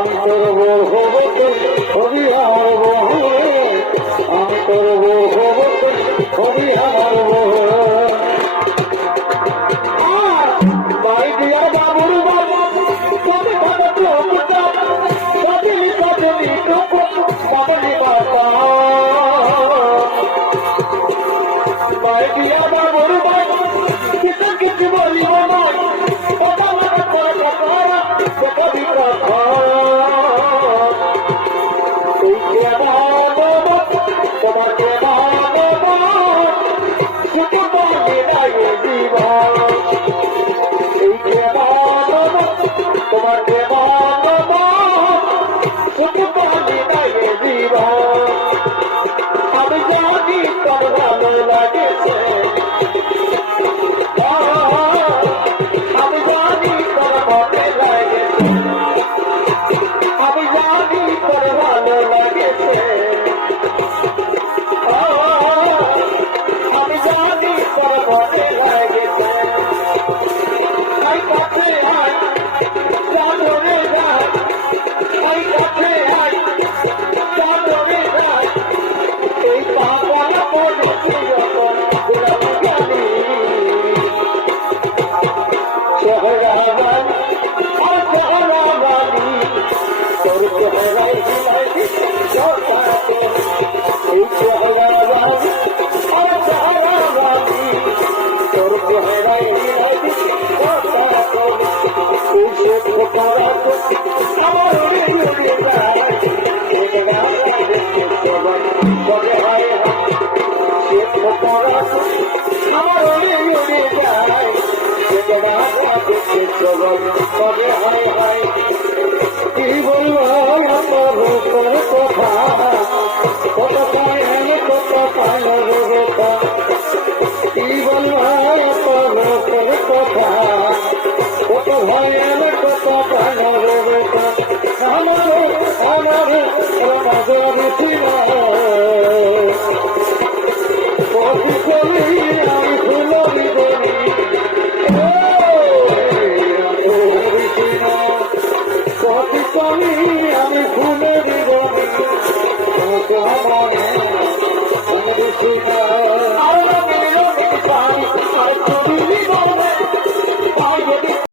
আমি করবো হবতে হবি আমার বহু আমি করবো হবতে হবি আমার বহু বাড়ি দিয়া বাবুর বাবা কবে কবে কবে কবে বাবলি বাবা বাড়ি দিয়া বাবুর বাবা কিছু কিছু বলিব না কবি কথা তোমাকে তোমাকে আমি জানি তোর ভালো লাগেছে আমি জানি তোর মনে লাগেছে আমি জানি তোর ভালো লাগেছে আমি জানি তোর মনে লাগেছে কাছে আয় চাঁদরে যায় কাছে আয় চাঁদরে যায় এই পাপা পড়েছি যখন জানি চেহারাবানি আর চেহারাবানি তোর চেহারাই হিলাই এই চেহারাবানি আর চেহারাবানি তোর চেহারাই হিলাই আমার কি বলবো কথা কত পায় কত পায় কথা কি বলবো কথা কত ভয় কত পায় কথা আমার ছিল কবি কবি আমি ফুলবি বলি কবি কবি আমি ফুলবি বলি আমার